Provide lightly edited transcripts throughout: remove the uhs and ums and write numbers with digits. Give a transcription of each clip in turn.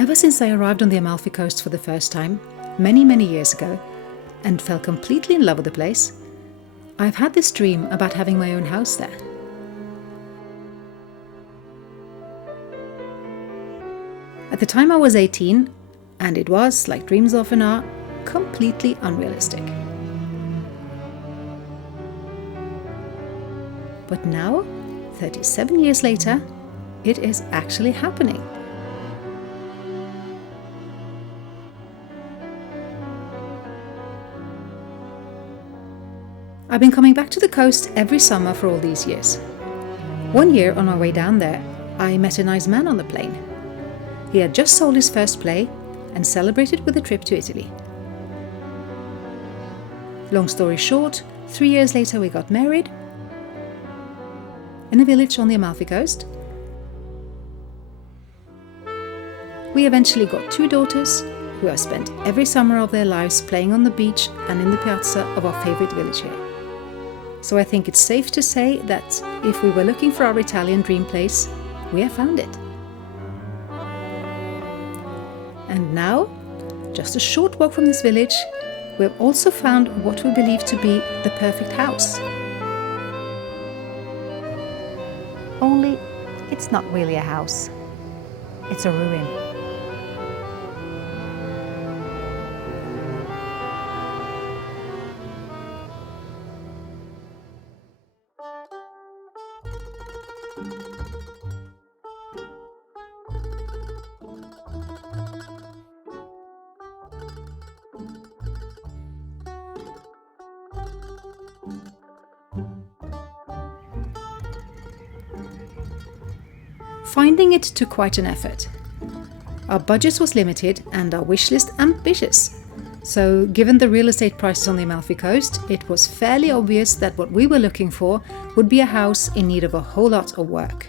Ever since I arrived on the Amalfi Coast for the first time, many years ago, and fell completely in love with the place, I've had this dream about having my own house there. At the time I was 18, and it was, like dreams often are, completely unrealistic. But now, 37 years later, it is actually happening. I've been coming back to the coast every summer for all these years. One year on my way down there, I met a nice man on the plane. He had just sold his first play and celebrated with a trip to Italy. Long story short, 3 years later we got married in a village on the Amalfi Coast. We eventually got 2 daughters who have spent every summer of their lives playing on the beach and in the piazza of our favorite village here. So I think it's safe to say that if we were looking for our Italian dream place, we have found it. And now, just a short walk from this village, we have also found what we believe to be the perfect house. Only, it's not really a house. It's a ruin. Finding it took quite an effort. Our budget was limited and our wish list ambitious. So, given the real estate prices on the Amalfi Coast, it was fairly obvious that what we were looking for would be a house in need of a whole lot of work.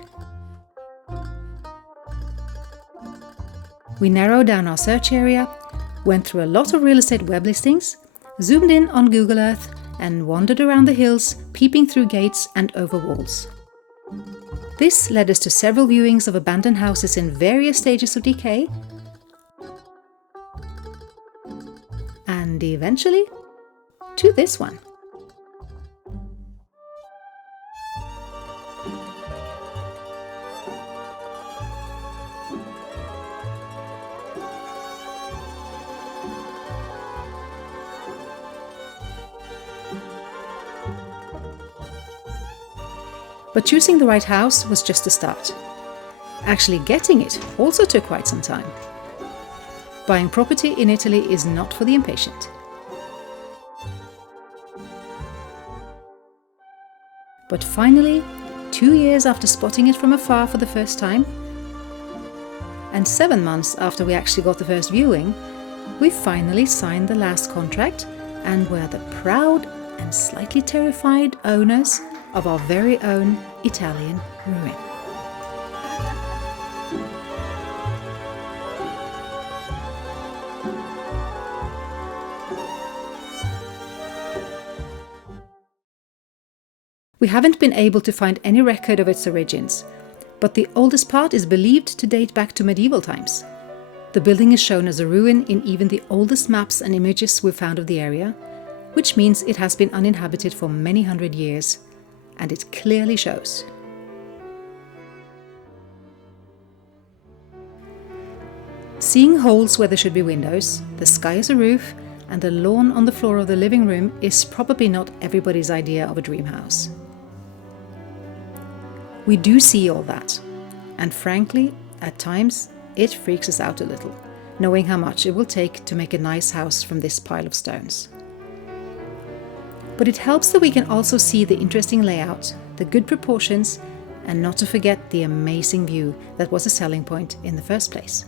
We narrowed down our search area, went through a lot of real estate web listings, zoomed in on Google Earth, and wandered around the hills, peeping through gates and over walls. This led us to several viewings of abandoned houses in various stages of decay, and eventually to this one. But choosing the right house was just a start. Actually getting it also took quite some time. Buying property in Italy is not for the impatient. But finally, 2 years after spotting it from afar for the first time, and 7 months after we actually got the first viewing, we finally signed the last contract and were the proud and slightly terrified owners of our very own Italian ruin. We haven't been able to find any record of its origins, but the oldest part is believed to date back to medieval times. The building is shown as a ruin in even the oldest maps and images we've found of the area, which means it has been uninhabited for many hundred years. And it clearly shows. Seeing holes where there should be windows, the sky as a roof, and a lawn on the floor of the living room is probably not everybody's idea of a dream house. We do see all that, and frankly, at times, it freaks us out a little, knowing how much it will take to make a nice house from this pile of stones. But it helps that we can also see the interesting layout, the good proportions, and not to forget the amazing view that was a selling point in the first place.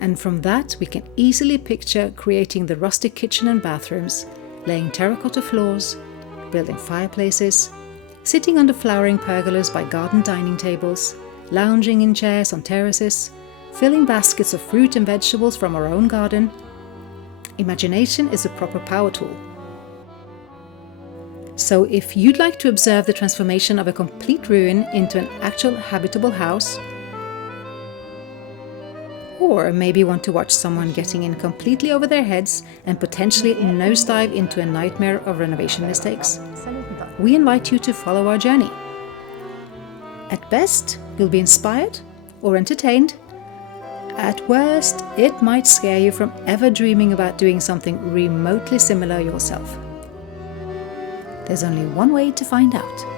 And from that we can easily picture creating the rustic kitchen and bathrooms, laying terracotta floors, building fireplaces, sitting under flowering pergolas by garden dining tables, lounging in chairs on terraces, filling baskets of fruit and vegetables from our own garden. Imagination is a proper power tool. So if you'd like to observe the transformation of a complete ruin into an actual habitable house, or maybe want to watch someone getting in completely over their heads and potentially nosedive into a nightmare of renovation mistakes, we invite you to follow our journey. At best, you'll be inspired or entertained. At worst, it might scare you from ever dreaming about doing something remotely similar yourself. There's only one way to find out.